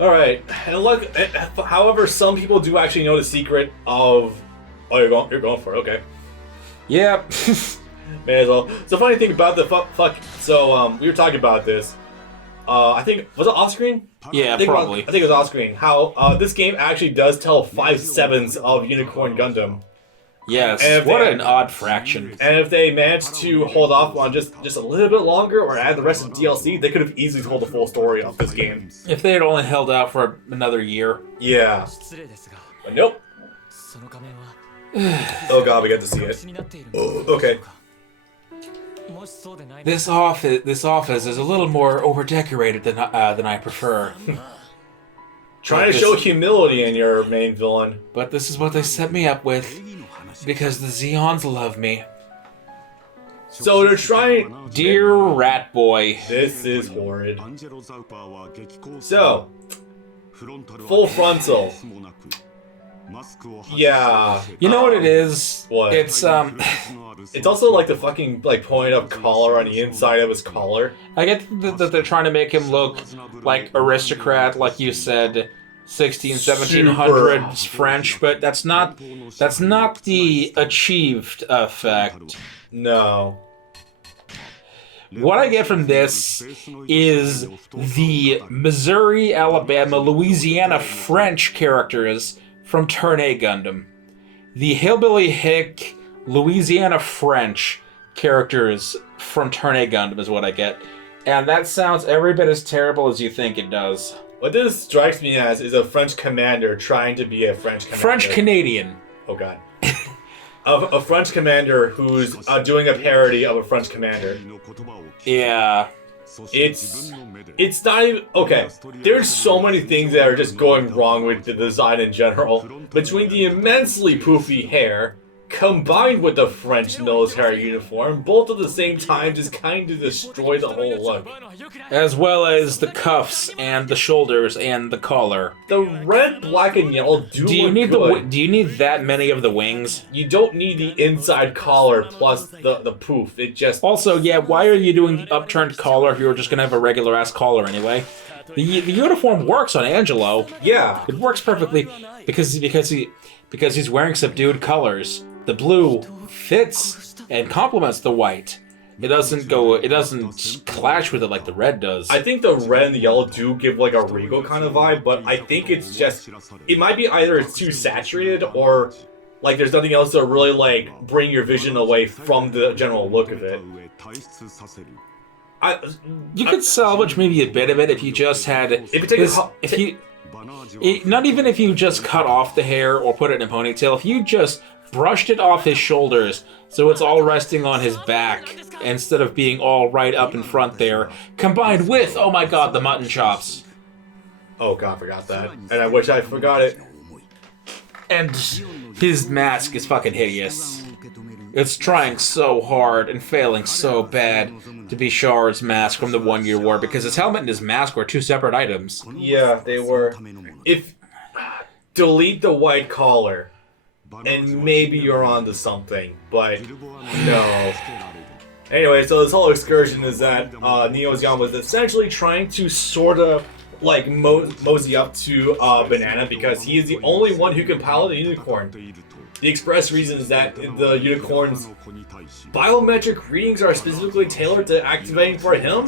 Alright, and look, however, some people do actually know the secret of... Oh, you're going for it, okay. Yep. May as well. So, funny thing about the fuck... So, we were talking about this. I think... Was it off-screen? Yeah, probably. I think it was off-screen. How this game actually does tell 5/7 of Unicorn Gundam. Yes, what an odd fraction. And if they managed to hold off on just a little bit longer or add the rest of the DLC, they could have easily told the full story of this game. If they had only held out for another year. Yeah. But nope. Oh god, we got to see it. Oh, okay. This office is a little more over-decorated than I prefer. Trying to show humility in your main villain. But this is what they set me up with. Because the Zeons love me. So they're trying... Dear Rat Boy. This is horrid. So, full frontal. Yeah. You know what it is? What? It's It's also like the fucking pointed up collar on the inside of his collar. I get that they're trying to make him look like aristocrat, like you said, 1700s French, but that's not the achieved effect. No. What I get from this is the Missouri, Alabama, Louisiana French characters from Turn A Gundam. The Hillbilly Hick Louisiana French characters from Turn A Gundam is what I get. And that sounds every bit as terrible as you think it does. What this strikes me as is a French commander trying to be a French commander. French-Canadian. Oh god. Of a French commander who's doing a parody of a French commander. Yeah. It's not even... Okay, there's so many things that are just going wrong with the design in general. Between the immensely poofy hair, combined with the French military uniform, both at the same time just kind of destroy the whole look. As well as the cuffs and the shoulders and the collar. The red, black, and yellow do look good. Do you need that many of the wings? You don't need the inside collar plus the poof. It just... Also, yeah, why are you doing the upturned collar if you were just gonna have a regular-ass collar anyway? The uniform works on Angelo. Yeah. It works perfectly because he's wearing subdued colors. The blue fits and complements the white. It doesn't clash with it like the red does. I think the red and the yellow do give like a regal kind of vibe, but I think it's just... It might be either it's too saturated or like there's nothing else to really like bring your vision away from the general look of it. You could salvage maybe a bit of it if you just had... Not even if you just cut off the hair or put it in a ponytail, if you just brushed it off his shoulders so it's all resting on his back instead of being all right up in front there, combined with, oh my god, the mutton chops. Oh god, I forgot that. And I wish I forgot it. And his mask is fucking hideous. It's trying so hard and failing so bad to be Char's mask from the one-year war because his helmet and his mask were two separate items. Yeah, they were. If... Delete the white collar. And maybe you're onto something, but no. Anyway, so this whole excursion is that Neo Zeon was essentially trying to sort of like mosey up to Banana because he is the only one who can pilot a unicorn. The express reason is that the unicorn's biometric readings are specifically tailored to activating for him.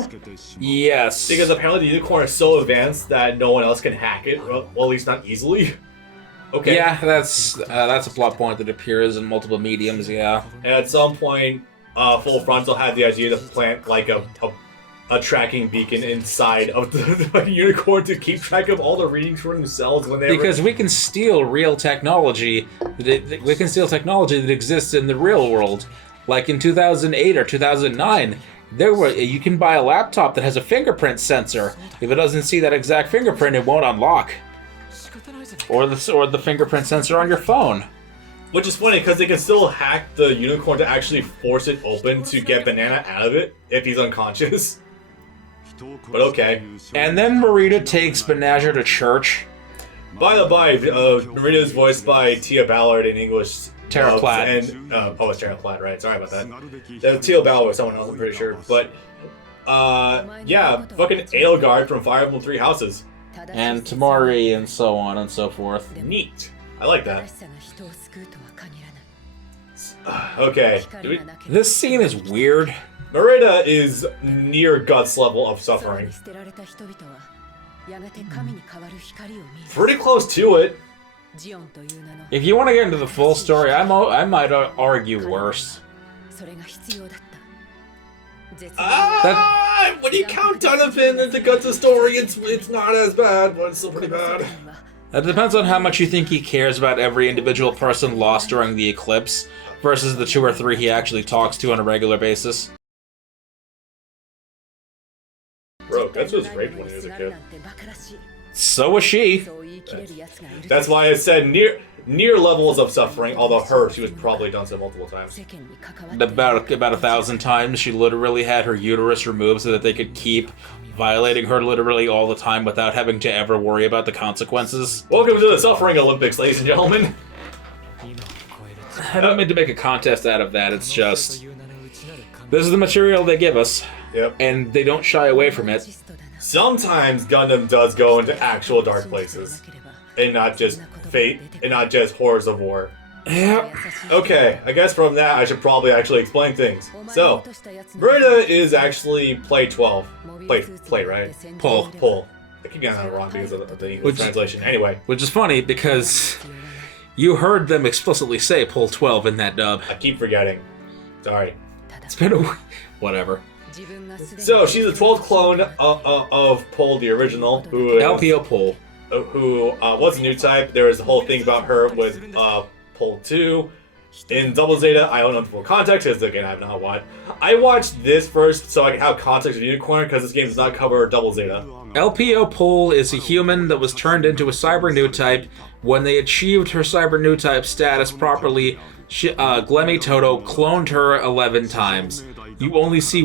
Yes. Because apparently the unicorn is so advanced that no one else can hack it, well at least not easily. Okay. Yeah, that's a plot point that appears in multiple mediums, yeah. And at some point, Full Frontal had the idea to plant like a tracking beacon inside of the unicorn to keep track of all the readings for themselves when they Because we can steal real technology. We can steal technology that exists in the real world. Like in 2008 or 2009, you can buy a laptop that has a fingerprint sensor. If it doesn't see that exact fingerprint, it won't unlock. Or the fingerprint sensor on your phone. Which is funny, because they can still hack the unicorn to actually force it open to get Banana out of it if he's unconscious. But okay. And then Marida takes Banana to church. By the by, Marida is voiced by Tia Ballard in English. Tara Platt. It's Tara Platt, right? Sorry about that. Tia Ballard was someone else, I'm pretty sure. But, yeah, fucking Edelgard from Fire Emblem Three Houses. and Tamari, and so on and so forth. Neat. I like that. Okay. This scene is weird. Marida is near Guts level of suffering. Pretty close to it. If you want to get into the full story, I might argue worse. When you count Donovan into Guts' story, it's not as bad, but it's still pretty bad. That depends on how much you think he cares about every individual person lost during the eclipse versus the 2 or 3 he actually talks to on a regular basis. Bro, Guts was raped when he was a kid. So was she. That's why I said near levels of suffering, although she was probably done so multiple times. About 1,000 times, she literally had her uterus removed so that they could keep violating her literally all the time without having to ever worry about the consequences. Welcome to the Suffering Olympics, ladies and gentlemen. I don't mean to make a contest out of that, it's just... This is the material they give us. Yep. And they don't shy away from it. Sometimes Gundam does go into actual dark places. And not just fate, and not just horrors of war. Yeah. Okay, I guess from that I should probably actually explain things. So, Marida is actually play 12. Play, right? Pull. I keep getting that wrong because of the English translation. Anyway. Which is funny because you heard them explicitly say pull 12 in that dub. I keep forgetting. Sorry. It's been a... whatever. So, she's the 12th clone of Pull, the original, who is... LPO Pull. Who was a new type. There was a whole thing about her with Pull 2. In Double Zeta, I don't know the full context, because again, I have not watched. I watched this first so I can have context of Unicorn, because this game does not cover Double Zeta. LPO Pull is a human that was turned into a cyber new type. When they achieved her cyber new type status properly, Glemmy Toto cloned her 11 times. You only see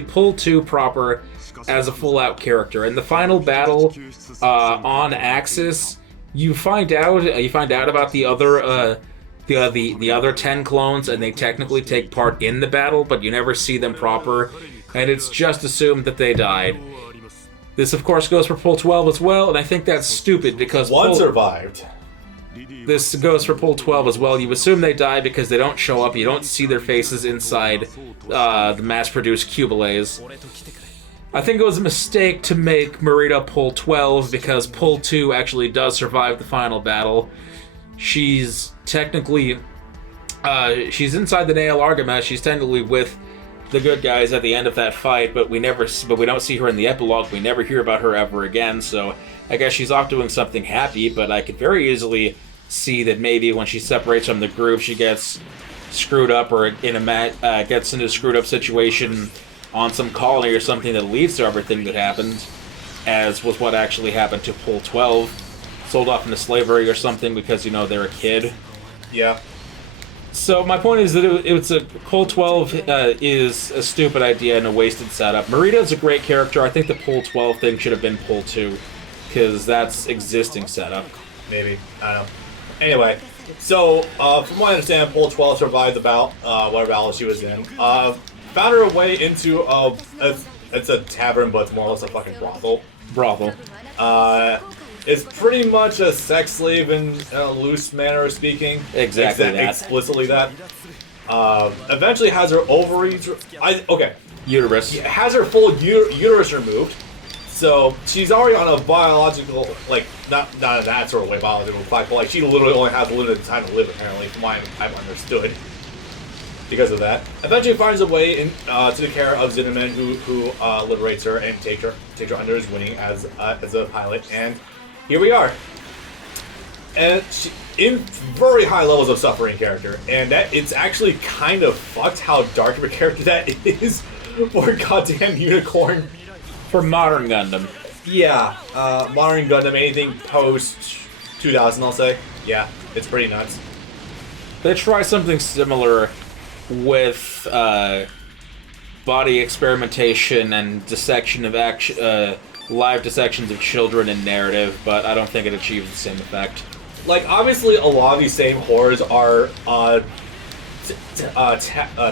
Pull 2 proper as a full-out character. In the final battle on Axis, you find out about the other the other 10 clones, and they technically take part in the battle, but you never see them proper, and it's just assumed that they died. This, of course, goes for Pull 12 as well, and I think that's stupid because one survived. This goes for Pull 12 as well. You assume they die because they don't show up. You don't see their faces inside the mass-produced Cubelays. I think it was a mistake to make Marida Pull 12 because Pull 2 actually does survive the final battle. She's technically... she's inside the Nail Argamesh. She's technically with the good guys at the end of that fight, but we don't see her in the epilogue. We never hear about her ever again, so I guess she's off doing something happy, but I could very easily see that maybe when she separates from the group, she gets screwed up or gets into a screwed up situation on some colony or something that leads to everything that happened, as was what actually happened to Pull 12. Sold off into slavery or something because, they're a kid. Yeah. So my point is that it's a Pull 12 is a stupid idea and a wasted setup. Marida is a great character. I think the Pull 12 thing should have been Pull 2, because that's existing setup. Maybe. I don't know. Anyway, so from what I understand, Pull 12 survived the battle, whatever battle she was in. Found her way into it's a tavern, but it's more or less a fucking brothel. It's pretty much a sex slave in a loose manner of speaking. Exactly that. Explicitly that. Eventually has her ovaries... Uterus. Has her full uterus removed. So she's already on a biological, not in that sort of way, biological clock, but she literally only has a limited time to live, apparently, from what I've understood. Because of that, eventually finds a way to the care of Zinneman, who liberates her and takes her under his wing as a pilot, and here we are. And she, in very high levels of suffering character, and that it's actually kind of fucked how dark of a character that is for goddamn Unicorn. For modern Gundam. Yeah, modern Gundam, anything post 2000, I'll say. Yeah, it's pretty nuts. They try something similar with body experimentation and dissection of live dissections of children in narrative, but I don't think it achieves the same effect. Obviously, a lot of these same horrors are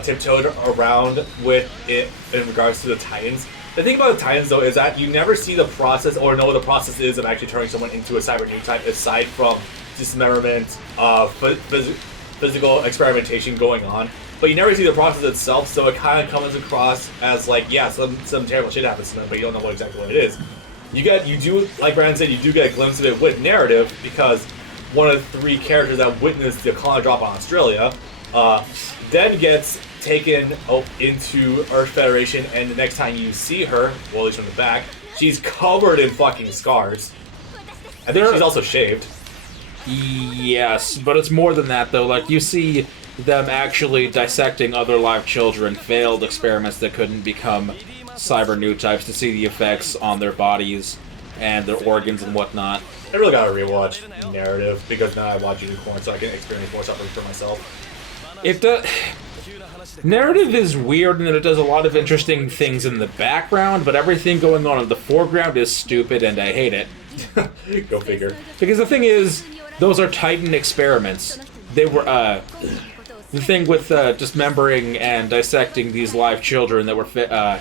tiptoed around with it in regards to the Titans. The thing about the Titans, though, is that you never see the process or know what the process is of actually turning someone into a cyber Newtype, aside from dismemberment, physical experimentation going on. But you never see the process itself, so it kind of comes across as like, yeah, some terrible shit happens to them, but you don't know exactly what it is. You do, like Brandon said, you do get a glimpse of it with narrative, because one of the 3 characters that witnessed the colony drop on Australia, then gets taken into Earth Federation, and the next time you see her, well, at least from the back, she's covered in fucking scars. I think she's also shaved. Yes, but it's more than that, though. Like, you see them actually dissecting other live children, failed experiments that couldn't become cyber Newtypes, to see the effects on their bodies and their organs and whatnot. I really gotta rewatch narrative, because now I watch Unicorn, so I can experience more stuff for myself. It does. Narrative is weird in that it does a lot of interesting things in the background, but everything going on in the foreground is stupid, and I hate it. Go figure. Because the thing is, those are Titan experiments. They were, the thing with dismembering and dissecting these live children that were failed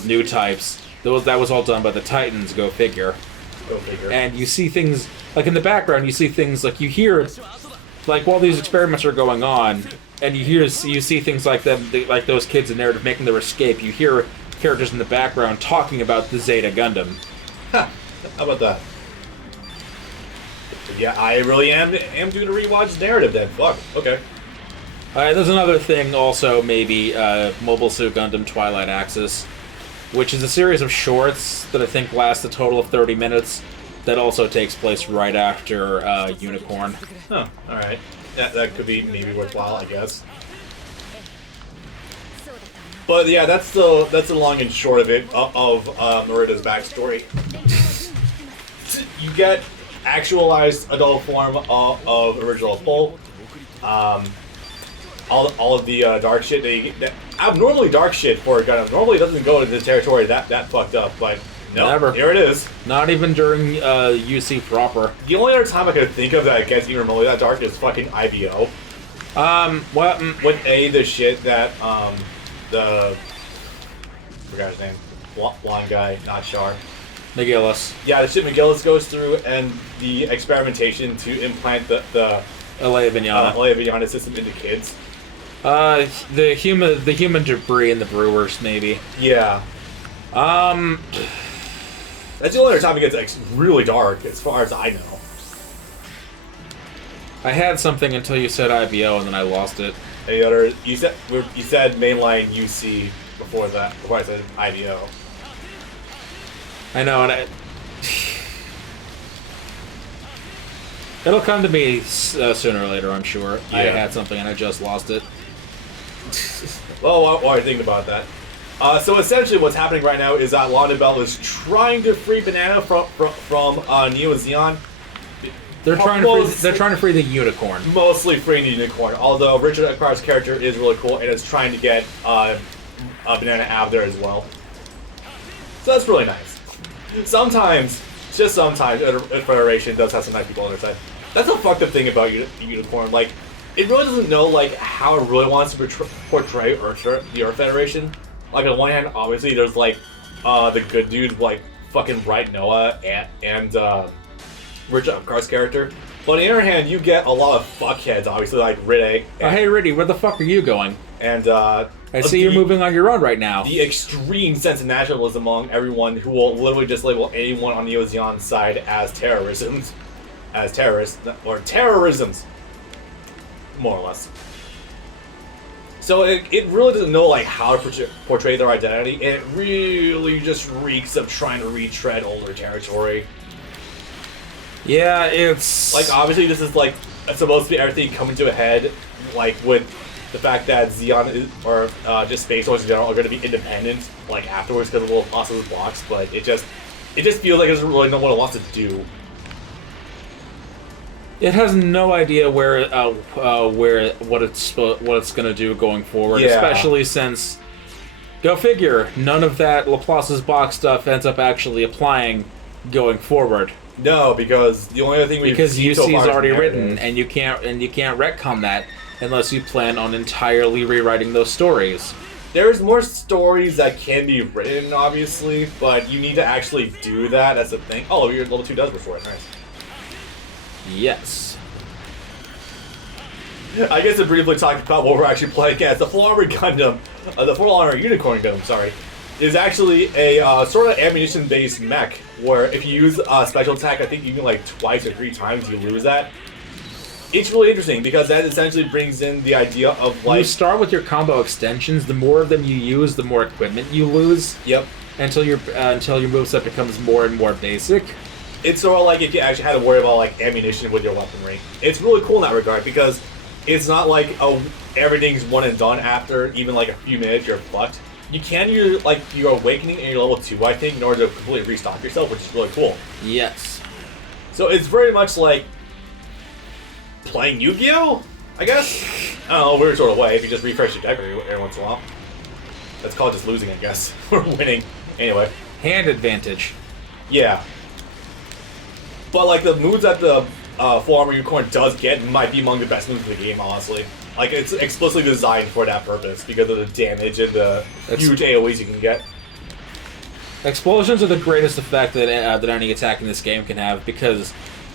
Newtypes, that was all done by the Titans, go figure. Go figure. And you see things, like in the background, you see things, like you hear, like while these experiments are going on, and you see things like them, like those kids in narrative making their escape, you hear characters in the background talking about the Zeta Gundam. How about that? Yeah, I really am due to rewatch narrative then. Fuck. Okay. There's another thing also, maybe, Mobile Suit Gundam Twilight Axis, which is a series of shorts that I think last a total of 30 minutes, that also takes place right after Unicorn. Huh, alright. That could be maybe worthwhile, I guess. But yeah, that's the long and short of it, of Marida's backstory. You get actualized adult form of original Pole. All of the dark shit abnormally dark shit for a Gundam. Normally it doesn't go into the territory that fucked up, but no, never. Here it is. Not even during UC proper. The only other time I could think of that gets even remotely that dark is fucking IBO. When the shit that the forgot his name, blonde guy, not Char. McGillis. Yeah, the shit McGillis goes through, and the experimentation to implant the Leia Vignana system into kids. The human debris in the brewers, maybe. Yeah. That's the only other time it gets really dark, as far as I know. I had something until you said IBO, and then I lost it. Any other? You said mainline UC before I said IBO. I know, and it'll come to me sooner or later, I'm sure. Yeah. I had something and I just lost it. Well, while you're thinking about that. So essentially what's happening right now is that Londa Bell is trying to free Banana from Neo Zeon. They're trying to free the Unicorn. Mostly freeing the Unicorn, although Richard Epcar's character is really cool and is trying to get Banana out of there as well. So that's really nice. Sometimes, just sometimes, a Federation does have some nice people on their side. That's a fucked up thing about Unicorn. Like, it really doesn't know like how it really wants to portray the Earth Federation. Like, on one hand, obviously, there's like the good dude, like fucking Bright Noah and Richard Epcar's character. But on the other hand, you get a lot of fuckheads, obviously, like Riddick. Hey, Riddy, where the fuck are you going? And I see you're moving on your own right now. The extreme sense of nationalism among everyone who will literally just label anyone on Neo Zeon's side as terrorisms, or terrorisms, more or less. So it really doesn't know like how to portray their identity, and it really just reeks of trying to retread older territory. Yeah, it's like obviously this is like supposed to be everything coming to a head, like with the fact that Zeon is, or just Space Force in general are going to be independent, like afterwards because of little losses blocks. But it just feels like it doesn't really know what it wants to do. It has no idea what it's going to do going forward, yeah. Especially since, go figure, none of that Laplace's box stuff ends up actually applying going forward. No, because the only other thing we've seen so far UC is already written, and you can't retcon that unless you plan on entirely rewriting those stories. There's more stories that can be written, obviously, but you need to actually do that. That's the thing. Oh, you're level 2 does before it. Nice. Yes. I guess to briefly talk about what we're actually playing as, the Full Armor Gundam, the Full Armor Unicorn Gundam, sorry, is actually a sort of ammunition-based mech, where if you use a special attack, I think you can like twice or 3 times, you lose that. It's really interesting because that essentially brings in the idea of like... You start with your combo extensions, the more of them you use, the more equipment you lose. Yep. Until your moveset becomes more and more basic. It's sort of like if you actually had to worry about like ammunition with your weaponry. It's really cool in that regard because it's not like everything's one and done after even like a few minutes you're fucked. You can use like your awakening and your level 2, I think, in order to completely restock yourself, which is really cool. Yes. So it's very much like playing Yu-Gi-Oh, I guess? I don't know, weird sort of way, if you just refresh your deck every once in a while. That's called just losing, I guess. Or winning. Anyway. Hand advantage. Yeah. But like the moves that the Full Armor Unicorn does get might be among the best moves in the game, honestly. Like, it's explicitly designed for that purpose because of the damage and the huge AoEs you can get. Explosions are the greatest effect that any attack in this game can have because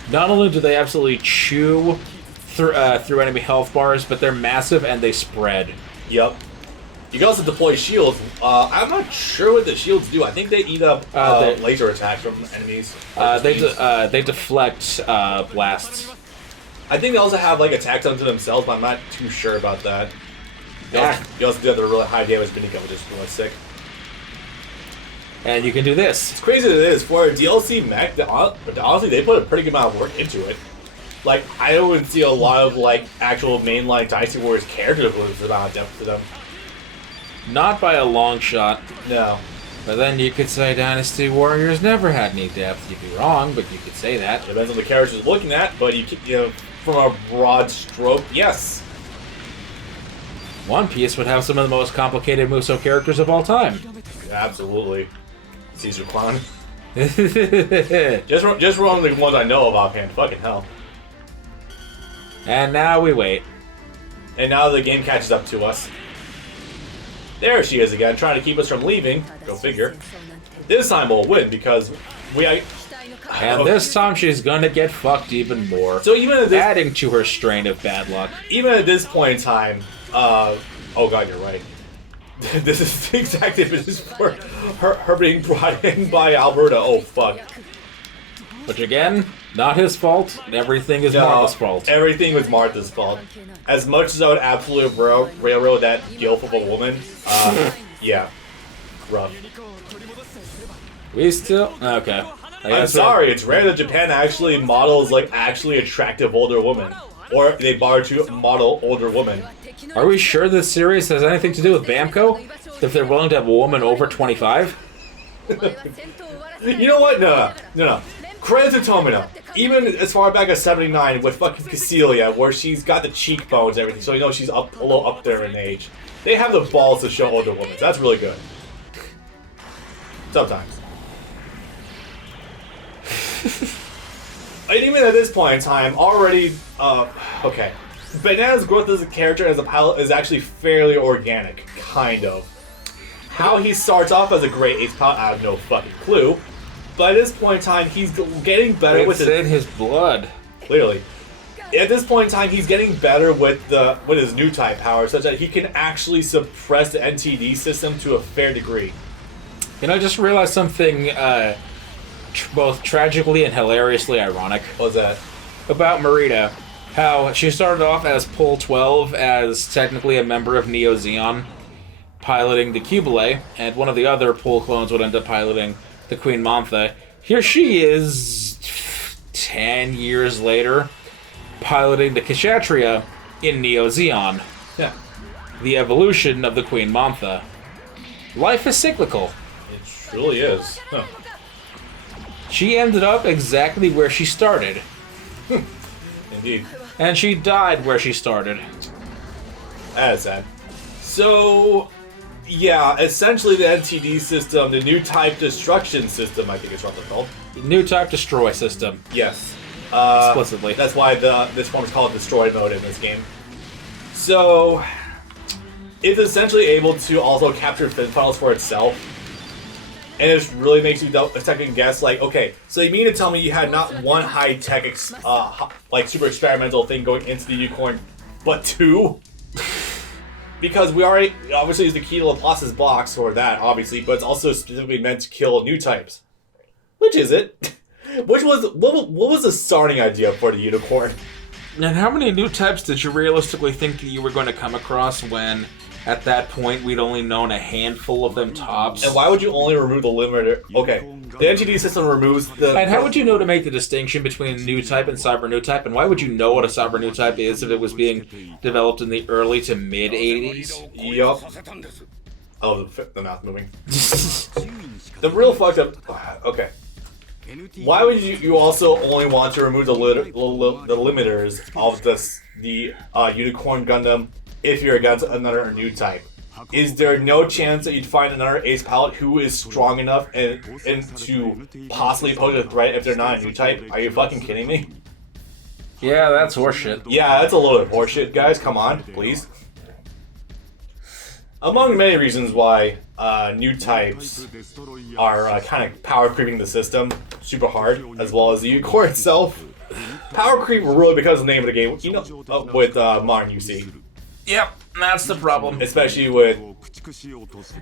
not only do they absolutely chew through enemy health bars, but they're massive and they spread. Yep. You can also deploy shields. I'm not sure what the shields do. I think they eat up laser attacks from enemies. They deflect blasts. I think they also have like attacks unto themselves, but I'm not too sure about that. You also do have the really high damage minigun, which is really sick. And you can do this. It's crazy that it is. For a DLC mech, honestly, they put a pretty good amount of work into it. Like, I don't see a lot of like actual mainline Dynasty Warriors characters with this amount of depth to them. Not by a long shot. No. But then you could say Dynasty Warriors never had any depth. You'd be wrong, but you could say that. Depends on the characters you're looking at, but you know, from a broad stroke, yes. One Piece would have some of the most complicated Muso characters of all time. Absolutely. Caesar Clown. just one of the ones I know of offhand. Fucking hell. And now we wait. And now the game catches up to us. There she is again, trying to keep us from leaving. Go figure. This time we'll win because and this time she's gonna get fucked even more. So even at this, adding to her strain of bad luck. Even at this point in time, oh god, you're right. This is the exact image for her being brought in by Alberta. Oh fuck. Which again, not his fault. Everything is Martha's fault. Everything was Martha's fault. As much as I would absolutely railroad that gilf of a woman, yeah, rough. We still okay. I'm sorry, it's rare that Japan actually models like actually attractive older women, or they bother to model older women. Are we sure this series has anything to do with Bamco? If they're willing to have a woman over 25? You know what? No. Credit to Tomino. Even as far back as 79 with fucking Cecilia, where she's got the cheekbones and everything, so you know she's a little up there in age. They have the balls to show older women. That's really good. Sometimes. And even at this point in time, already, okay. Banana's growth as a character, as a pilot, is actually fairly organic, kind of. How he starts off as a great ace pilot, I have no fucking clue. But at this point in time, he's getting better with in his blood. Clearly. At this point in time, he's getting better with his new type power, such that he can actually suppress the NTD system to a fair degree. You know, I just realized something both tragically and hilariously ironic. What was that? About Marida. How she started off as Pol 12, as technically a member of Neo Zeon, piloting the Cubile, and one of the other Pol clones would end up piloting the Queen Mantha. Here she is, 10 years later, piloting the Kshatriya in Neo Zeon. Yeah. The evolution of the Queen Mantha. Life is cyclical. It truly is. Huh. She ended up exactly where she started. Indeed. And she died where she started. That is sad. So, yeah, essentially the NTD system, the new type destruction system, I think it's what they're called. New type destroy system. Yes. Explicitly. That's why this form is called destroy mode in this game. So, it's essentially able to also capture fin files for itself. And it really makes you second guess, like, okay, so you mean to tell me you had not one high-tech, like, super experimental thing going into the Unicorn, but two? Because we already, obviously, use the key to Laplace's box for that, obviously, but it's also specifically meant to kill Newtypes. Which is it? What was the starting idea for the Unicorn? And how many Newtypes did you realistically think that you were going to come across when, at that point, we'd only known a handful of them tops? And why would you only remove the limiter? Okay, the NTD system removes the... And how would you know to make the distinction between Newtype and Cyber Newtype? And why would you know what a Cyber Newtype is if it was being developed in the early to mid-80s? Yup. Oh, the mouth moving. The real fucked up... Okay. Why would you also only want to remove the limiters of the Unicorn Gundam if you're against another new type? Is there no chance that you'd find another ace pilot who is strong enough and to possibly pose a threat if they're not a new type? Are you fucking kidding me? Yeah, that's horseshit. Yeah, that's a little bit horseshit, guys. Come on, please. Among many reasons why new types are kind of power creeping the system super hard, as well as the Unicorn itself. Power creep really because of the name of the game, you know, with modern UC. Yep, that's the problem. Especially with,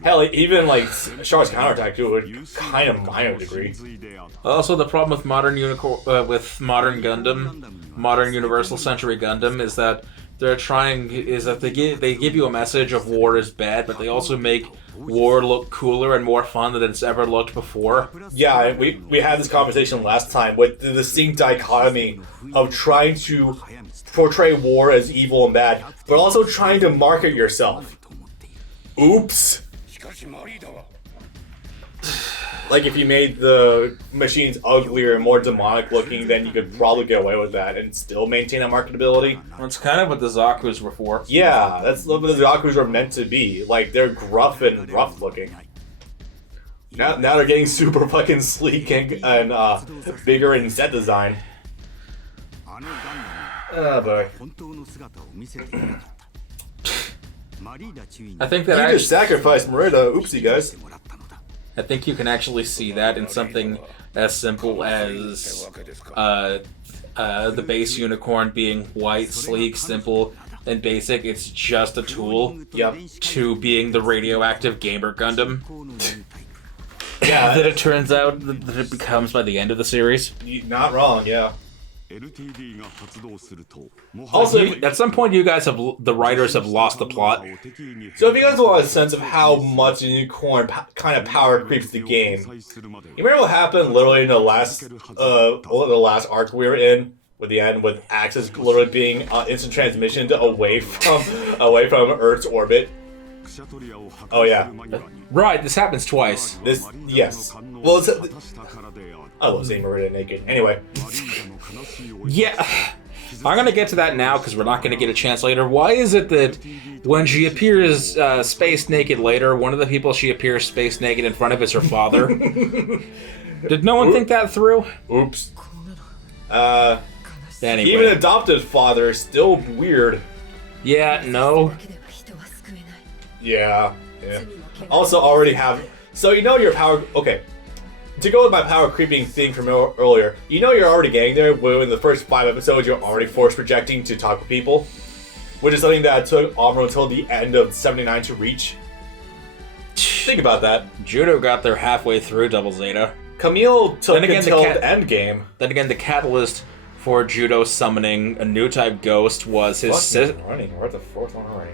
hell, even like Char's counterattack to a kind of minor degree. Also, the problem with modern modern Gundam, modern Universal Century Gundam, is that they give you a message of war is bad, but they also make war look cooler and more fun than it's ever looked before. Yeah, we had this conversation last time with the distinct dichotomy of trying to portray war as evil and bad, but also trying to market yourself. Oops. Like, if you made the machines uglier and more demonic looking, then you could probably get away with that and still maintain that marketability. That's kind of what the Zaku's were for. Yeah, that's what the Zaku's were meant to be. Like, they're gruff and rough looking. Now they're getting super fucking sleek and bigger in set design. Oh boy. I think that you just sacrificed Marida. Oopsie, guys. I think you can actually see that in something as simple as the base Unicorn being white, sleek, simple, and basic. It's just a tool. Yep. To being the radioactive gamer Gundam. Yeah. That it turns out that it becomes by the end of the series. Not wrong, yeah. Also, at some point, the writers have lost the plot. So if you guys want a sense of how much Unicorn kind of power creeps the game, you remember what happened literally in the last arc we were in, with the end, with Axis literally being instant transmission away from Earth's orbit. Oh yeah. Right, this happens twice. Yes. Well, I love seeing Marida naked. Anyway. Yeah, I'm gonna get to that now because we're not gonna get a chance later. Why is it that when she appears space naked later, one of the people she appears space naked in front of is her father? Did no one think that through? Oops. Anyway. Even adopted father is still weird. Yeah, no. Yeah. Also already have... So you know your power... Okay. To go with my power creeping thing from earlier, you know you're already getting there when in the first 5 episodes you're already force projecting to talk with people. Which is something that took Amuro until the end of 79 to reach. Think about that. Judo got there halfway through Double Zeta. Camille took until the end game. Then again, the catalyst for Judo summoning a new type ghost was his sister. We're at the 4th one already.